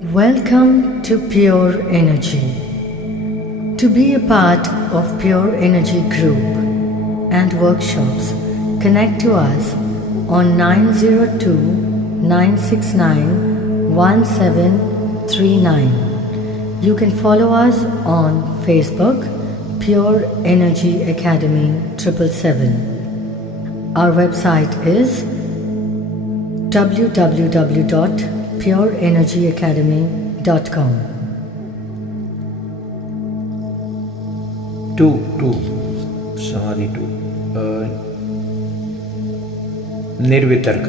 Welcome to Pure Energy. To be a part of Pure Energy group and workshops, connect to us on 902-969-1739. You can follow us on Facebook, Pure Energy Academy 777. Our website is www.pureenergyacademy.com. 2 समाधि 2 निर्वितर्क।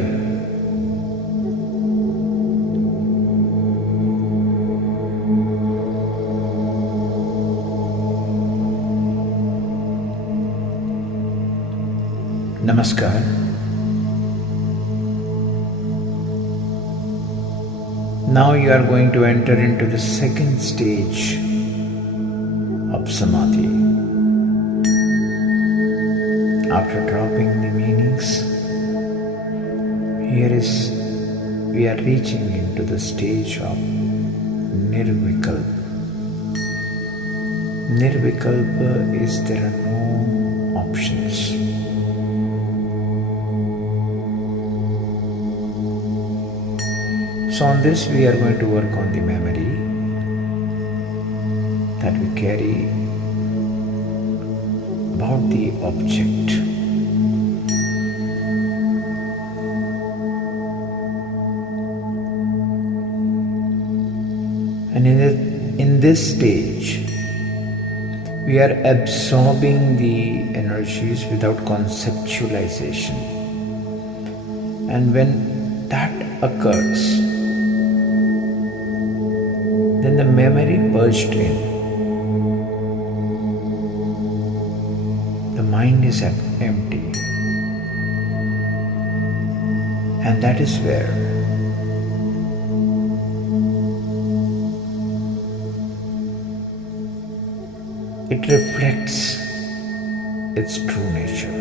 नमस्कार। Now you are going to enter into the second stage of Samadhi. After dropping the meanings, we are reaching into the stage of Nirvikalpa. Nirvikalpa is there are no options. So on this we are going to work on the memory that we carry about the object. And in this stage, we are absorbing the energies without conceptualization. And when that occurs, then the memory burst in. The mind is empty. And that is where it reflects its true nature.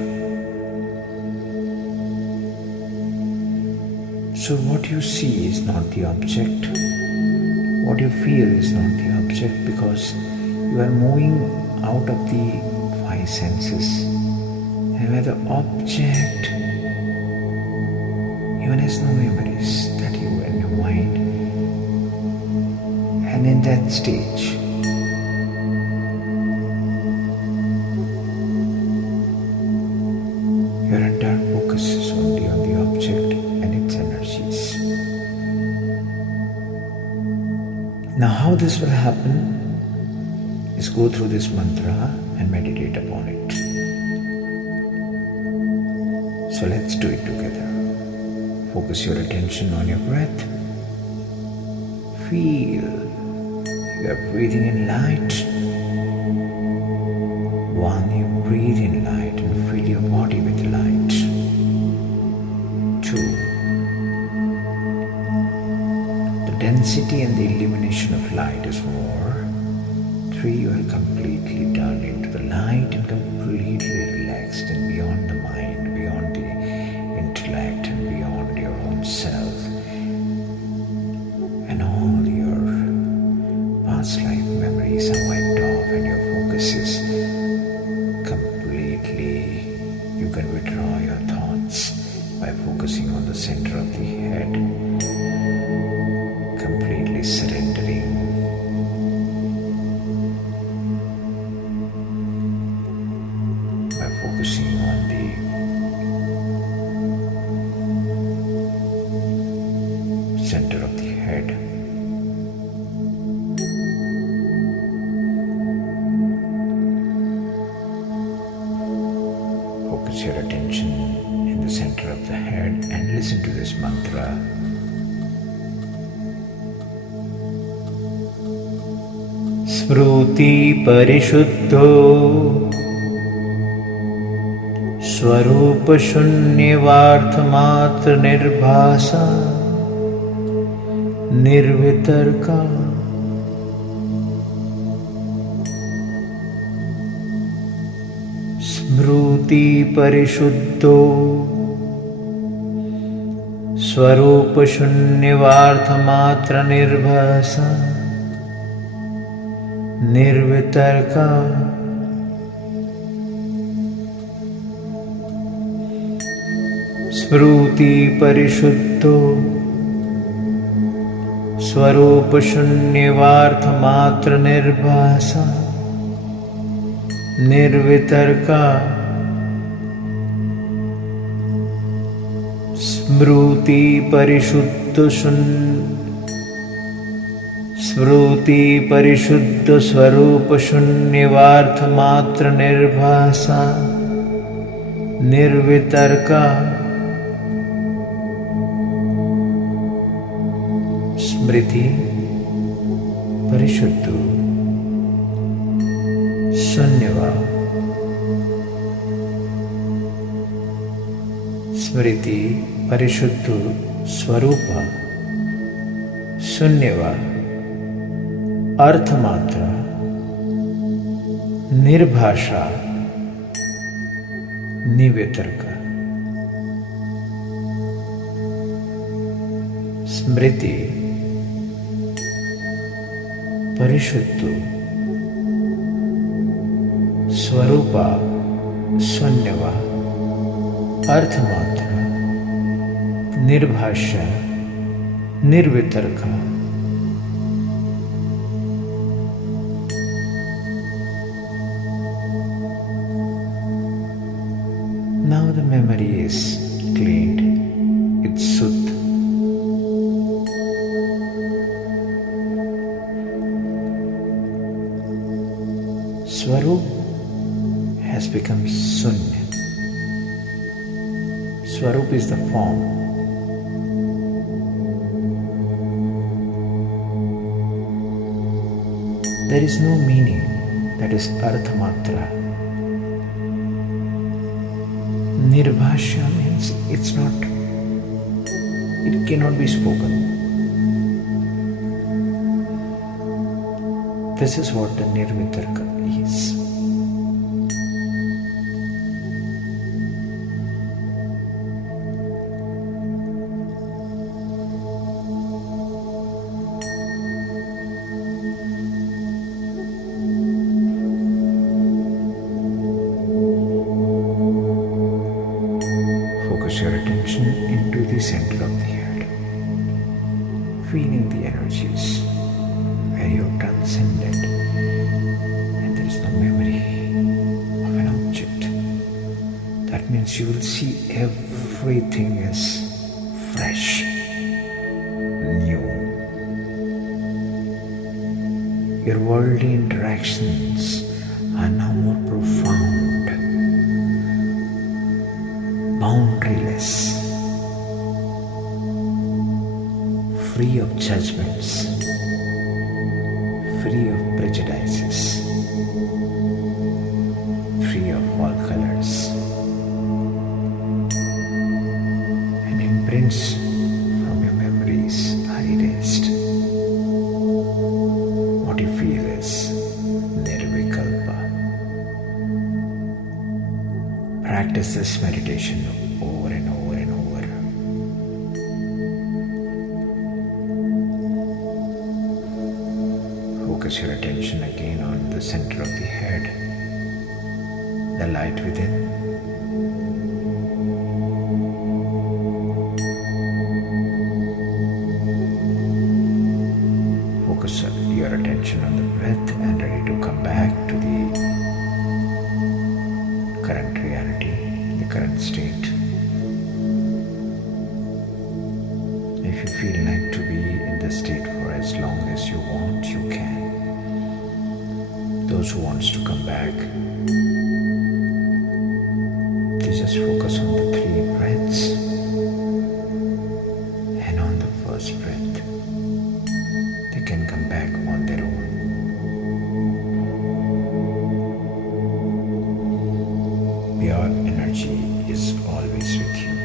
So what you see is not the object. What you feel is not the object, because you are moving out of the five senses. And where the object even has no memories that you in your mind. And in that stage, your entire focus is only on the object and its energies. Now how this will happen is go through this mantra and meditate upon it. So let's do it together. Focus your attention on your breath. Feel you are breathing in light. One, you breathe in light and fill your body with light. 2, the density and the illumination of light is more. 3, you are completely dull into the light and completely relaxed and beyond the mind, beyond the intellect and beyond your own self and all your past life memories are wiped off, and your focus is completely, you can withdraw your thoughts by focusing on the center of the head, completely surrendering. By focusing on the center of the head. Focus your attention in the center of the head and listen to this mantra. Smruti parishuddho Swarupa shunyavarthamatra nirbhasa nirvitarka. Smruti parishuddho स्वरूप शून्यवार्थ मात्र निर्भासा निर्वितर्का स्मृति परिशुद्धो स्वरूप शून्यवार्थ मात्र निर्भासा निर्वितर्का स्मृति परिशुद्ध स्वरूप शून्यवार्थ मात्र निर्भासा निर्वितर्का स्मृति परिशुद्ध शून्यवाद स्मृति परिशुद्ध स्वरूप शून्यवाद अर्थमात्र निर्भाषा निवितर्क स्मृति परिशुद्ध स्वरूप शून्यवाद अर्थमात्र निर्भाषा निर्वितर्क Now the memory is cleaned, it's Suddha. Swarup has become Sunya. Swarup is the form. There is no meaning, that is Arthamatra. Nirvasha means it cannot be spoken. This is what the Nirvitarka is. Focus your attention into the center of the head, feeling the energies where you have transcended and there is no memory of an object. That means you will see everything as fresh, new. Your worldly interactions are now more profound, boundaryless, free of judgments, free of prejudices, free of all colors, and imprints from your memories are erased. What you feel is Nirvikalpa. Practice this meditation over and over and over. Focus your attention again on the center of the head, the light within. Focus your attention on the breath and ready to come back to the current reality, the current state. If you feel like to be in this state for as long as you want, you can. Those who wants to come back, they just focus on the 3 breaths and on the first breath. They can come back on their own. Pure energy is always with you.